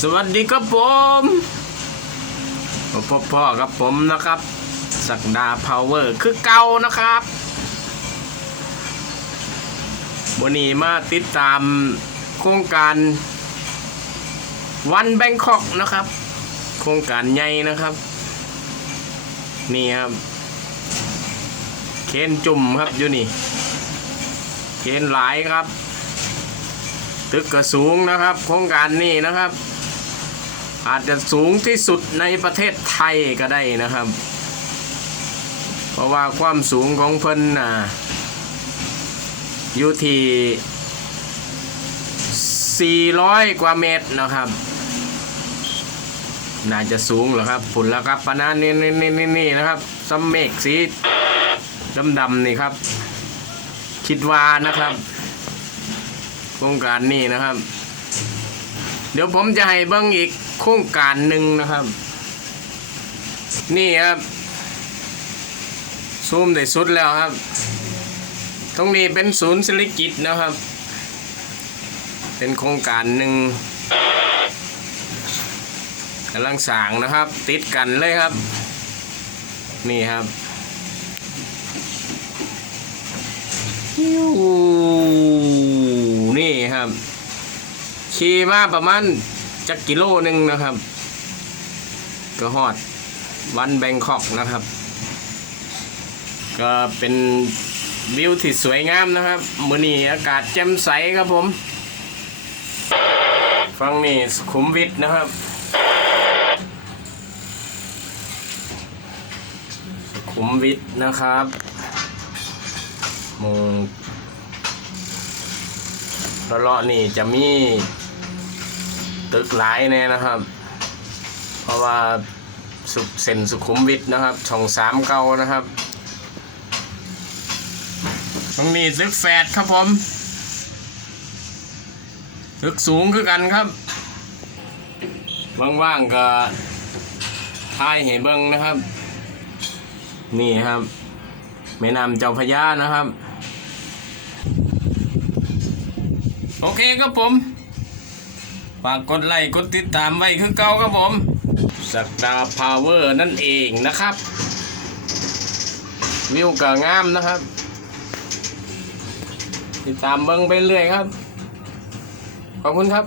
สวัสดีครับผมพบพ่อกับผมนะครับ สักดาพาวเวอร์คือเก่านะครับวันนี้มาติดตามโครงการวันแบงคอกนะครับ โครงการใหญ่นะครับ นี่ครับ เคนจุ่มครับอยู่นี่ เคนหลายครับ ตึกก็สูงนะครับ โครงการนี้นะครับ อาจจะสูงที่สุดในประเทศไทยก็ได้นะครับ เพราะว่าความสูงของเพิ่นนะอยู่ที่ 400 กว่าเมตรนะครับ น่าจะสูงเหรอครับผุนแล้วครับปะนานี่นี่นี่นี่นะครับซัมเมกสีดำๆนี่ครับ คิดว่านะครับโครงการนี้นะครับ เดี๋ยวผมจะให้เบิ้งอีกโครงการหนึ่งนะครับ นี่ครับ ซูมได้สุดแล้วครับ ตรงนี้เป็นศูนย์ศิริกิจนะครับ เป็นโครงการหนึ่งกำลังสางนะครับ ติดกันเลยครับ นี่ครับฮิวนี่ครับ ขี่มาประมาณจักกิโลหนึ่งนะครับ ก็ฮอดวันแบงคอกนะครับ ก็เป็นวิวที่สวยงามนะครับ มือนี้อากาศแจ่มใสครับผม ฟังนี่สุขุมวิทนะครับ สุขุมวิทนะครับหมงเลาะๆนี่จะมี ตึกหลายแน่นะครับ เพราะว่าสุขเส้นสุขุมวิทนะครับช่องสามเก้านะครับตรงนี้ตึกแฝดครับผมตึกสูงคือกันครับว่างๆก็ท้ายให้เบิ้งนะครับ นี่ครับแม่น้ำเจ้าพระยานะครับ โอเคครับผม ฝากกดไลค์กดติดตามไว้คือเก่าครับผมสักดาพาวเวอร์นั่นเองนะครับ วิวก็งามนะครับ ติดตามเบิ้งไปเรื่อยครับ ขอบคุณครับ